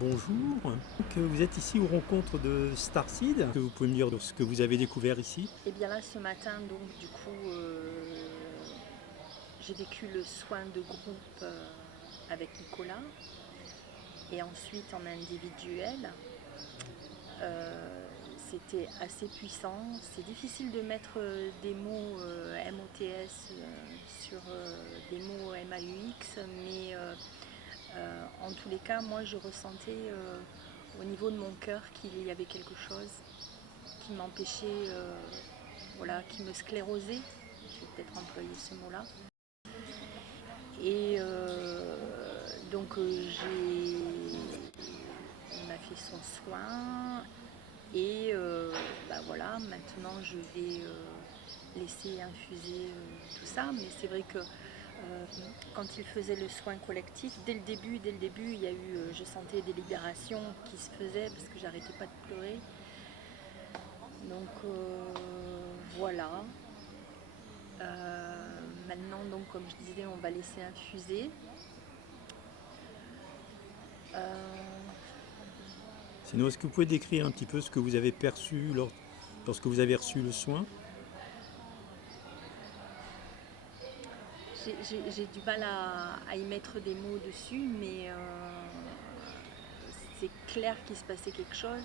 Bonjour, donc, vous êtes ici aux rencontres de Starseed. Est-ce que vous pouvez me dire ce que vous avez découvert ici? Et bien là, ce matin, donc du coup, j'ai vécu le soin de groupe avec Nicolas et ensuite en individuel. C'était assez puissant. C'est difficile de mettre des mots MOTS sur des mots MAUX, mais en tous les cas, moi je ressentais au niveau de mon cœur qu'il y avait quelque chose qui m'empêchait, voilà, qui me sclérosait, je vais peut-être employer ce mot-là. Et donc on a fait son soin et bah voilà, maintenant je vais laisser infuser tout ça. Mais c'est vrai que quand il faisait le soin collectif, dès le début, il y a eu, je sentais des libérations qui se faisaient parce que j'arrêtais pas de pleurer. Donc voilà. Maintenant, donc, comme je disais, on va laisser infuser. Sinon, est-ce que vous pouvez décrire un petit peu ce que vous avez perçu lorsque vous avez reçu le soin? J'ai du mal à y mettre des mots dessus, mais c'est clair qu'il se passait quelque chose.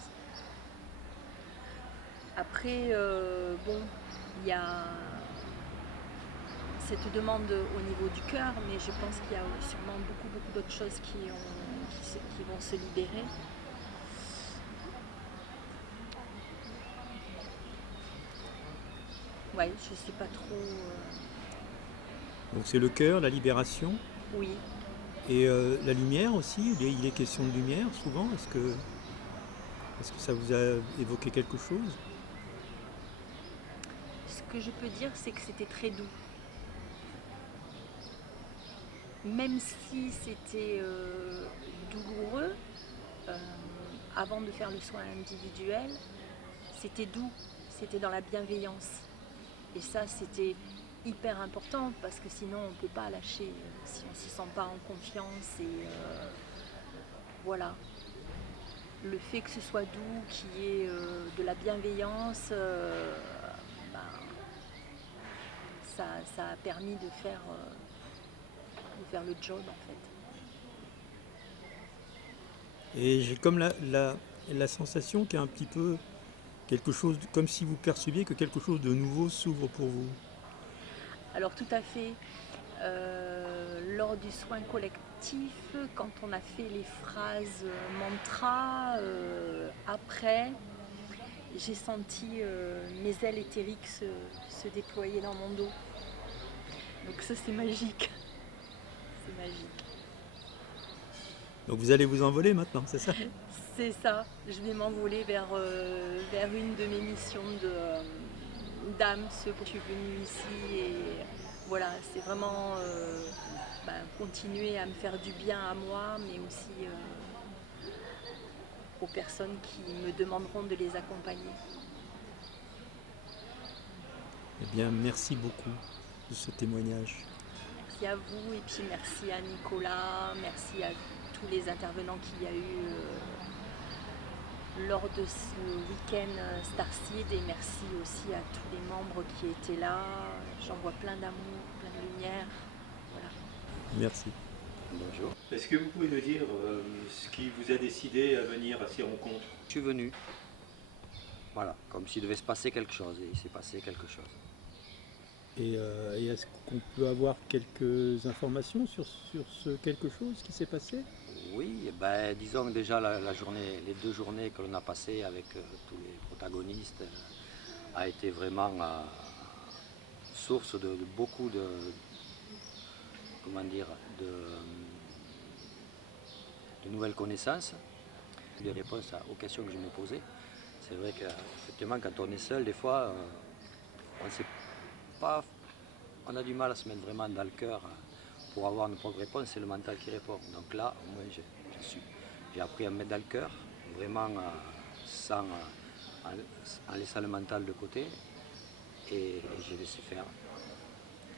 Après, bon, il y a cette demande au niveau du cœur, mais je pense qu'il y a sûrement beaucoup d'autres choses qui vont se libérer. Ouais, je sais pas trop. Donc c'est le cœur, la libération Oui. et la lumière aussi. Il est question de lumière souvent. Est-ce que ça vous a évoqué quelque chose? Ce que je peux dire, c'est que c'était très doux. Même si c'était douloureux, euh, avant de faire le soin individuel, c'était doux, c'était dans la bienveillance. Et ça, c'était hyper important parce que sinon, on ne peut pas lâcher si on ne se sent pas en confiance. Et voilà, le fait que ce soit doux, qu'il y ait de la bienveillance, ben, ça a permis de faire le job en fait. Et j'ai comme la sensation qu'il y a un petit peu quelque chose, comme si vous perceviez que quelque chose de nouveau s'ouvre pour vous. Alors tout à fait, lors du soin collectif, quand on a fait les phrases mantra, après, j'ai senti mes ailes éthériques se déployer dans mon dos. Donc ça c'est magique, c'est magique. Donc vous allez vous envoler maintenant, c'est ça? C'est ça, je vais m'envoler vers une de mes missions d'âme, ce que je suis venue ici et voilà, c'est vraiment continuer à me faire du bien à moi, mais aussi aux personnes qui me demanderont de les accompagner. Eh bien, merci beaucoup de ce témoignage. Merci à vous et puis merci à Nicolas, merci à tous les intervenants qu'il y a eu lors de ce week-end Starseed et merci aussi à tous les membres qui étaient là. J'en vois plein d'amour, plein de lumière. Voilà. Merci. Bonjour. Est-ce que vous pouvez nous dire ce qui vous a décidé à venir à ces rencontres? Je suis venu, voilà, comme s'il devait se passer quelque chose, et il s'est passé quelque chose. Et est-ce qu'on peut avoir quelques informations sur ce quelque chose qui s'est passé? Oui, ben, disons que déjà la journée, les 2 journées que l'on a passées avec tous les protagonistes a été vraiment source de beaucoup comment dire, de nouvelles connaissances, des réponses aux questions que je me posais. C'est vrai qu'effectivement, quand on est seul, des fois, on sait pas, on a du mal à se mettre vraiment dans le cœur pour avoir une propre réponse, c'est le mental qui répond. Donc là, au moins, j'ai appris à me mettre dans le cœur, vraiment en laissant le mental de côté, et j'ai laissé faire.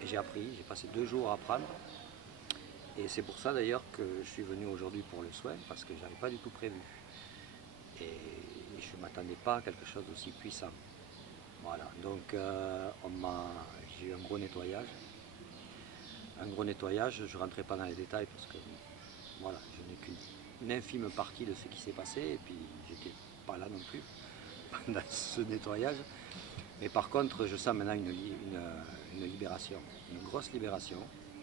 Et j'ai appris, j'ai passé 2 jours à apprendre, Et c'est pour ça d'ailleurs que je suis venu aujourd'hui pour le soin, parce que je n'avais pas du tout prévu. Et je ne m'attendais pas à quelque chose d'aussi puissant. Voilà, donc j'ai eu un gros nettoyage. Un gros nettoyage, je ne rentrerai pas dans les détails parce que voilà, je n'ai qu'une infime partie de ce qui s'est passé et puis j'étais pas là non plus pendant ce nettoyage. Mais par contre, je sens maintenant une libération, une grosse libération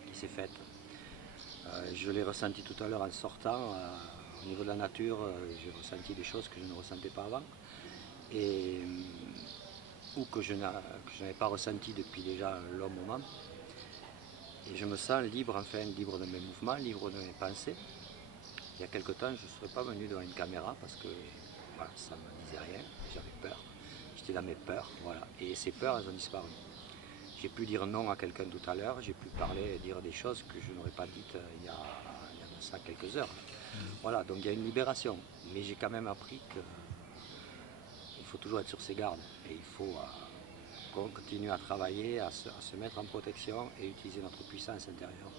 qui s'est faite. Je l'ai ressenti tout à l'heure en sortant, au niveau de la nature, j'ai ressenti des choses que je ne ressentais pas avant. Et, ou que je n'avais pas ressenti depuis déjà un long moment. Et je me sens libre, enfin, libre de mes mouvements, libre de mes pensées. Il y a quelque temps, je ne serais pas venu devant une caméra parce que voilà, ça ne me disait rien, j'avais peur. J'étais dans mes peurs, voilà. Et ces peurs, elles ont disparu. J'ai pu dire non à quelqu'un tout à l'heure, j'ai pu parler, dire des choses que je n'aurais pas dites il y a de ça quelques heures. Voilà, donc il y a une libération. Mais j'ai quand même appris qu'il faut toujours être sur ses gardes. Et il faut continuer à travailler, à se mettre en protection et utiliser notre puissance intérieure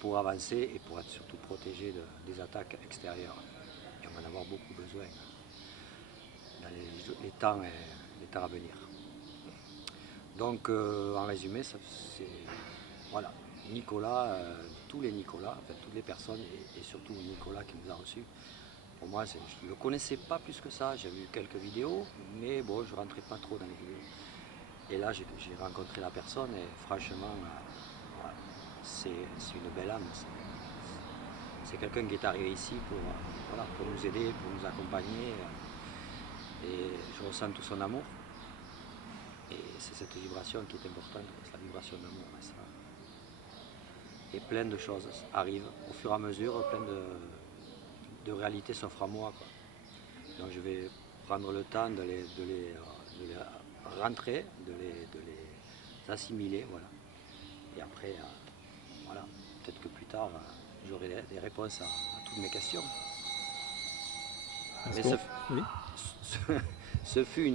pour avancer et pour être surtout protégé des attaques extérieures. Et on va en avoir beaucoup besoin dans les temps à venir. Donc en résumé, voilà, Nicolas, tous les Nicolas, enfin toutes les personnes et surtout Nicolas qui nous a reçus, pour moi, je ne le connaissais pas plus que ça. J'ai vu quelques vidéos, mais bon, je ne rentrais pas trop dans les vidéos. Et là, j'ai rencontré la personne et franchement, voilà, c'est une belle âme. C'est quelqu'un qui est arrivé ici pour nous aider, pour nous accompagner. Et je ressens tout son amour. Et c'est cette vibration qui est importante, c'est la vibration d'amour. Et plein de choses arrivent au fur et à mesure, plein de réalités s'offrent à moi, quoi. Donc je vais prendre le temps de les rentrer, de les assimiler, voilà. Et après, voilà, peut-être que plus tard, j'aurai des réponses à toutes mes questions. Mais Oui. ce fut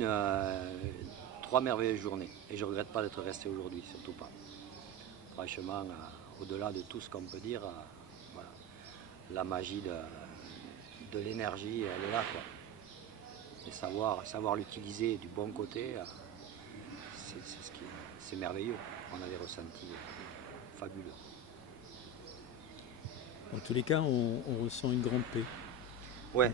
3 merveilleuses journées. Et je ne regrette pas d'être resté aujourd'hui, surtout pas. Franchement, au-delà de tout ce qu'on peut dire, voilà, la magie de l'énergie, elle est là, quoi. Et savoir l'utiliser du bon côté, c'est merveilleux. On a des ressentis fabuleux. En tous les cas, on ressent une grande paix. Ouais,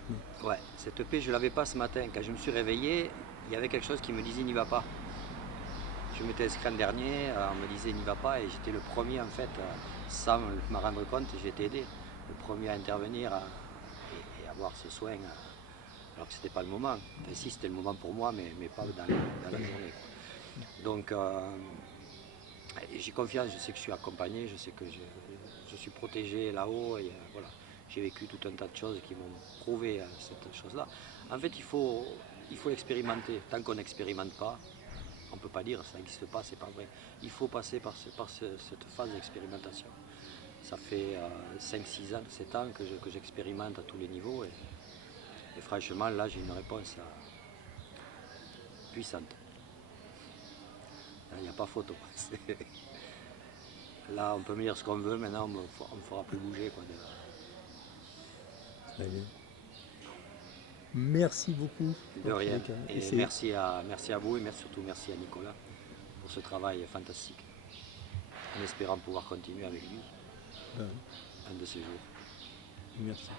cette paix, je ne l'avais pas ce matin. Quand je me suis réveillé, il y avait quelque chose qui me disait n'y va pas. Je m'étais inscrit l'an dernier, on me disait n'y va pas et j'étais le premier en fait, sans me rendre compte, j'ai été aidé. Le premier à intervenir et avoir ce soin, alors que c'était pas le moment. Enfin, si c'était le moment pour moi, mais pas dans la journée. Donc j'ai confiance, je sais que je suis accompagné, je sais que je suis protégé là-haut. Et voilà, j'ai vécu tout un tas de choses qui m'ont prouvé cette chose-là. En fait, il faut l'expérimenter. Tant qu'on n'expérimente pas, on ne peut pas dire ça n'existe pas, c'est pas vrai. Il faut passer par cette phase d'expérimentation. Ça fait 5-6 ans, 7 ans que j'expérimente à tous les niveaux et franchement là j'ai une réponse puissante. Il n'y a pas photo. Là on peut me dire ce qu'on veut, maintenant on ne me fera plus bouger, quoi. Très bien. Merci beaucoup. De rien. Et merci à vous et surtout merci à Nicolas pour ce travail fantastique. En espérant pouvoir continuer avec lui un de ces jours. Merci.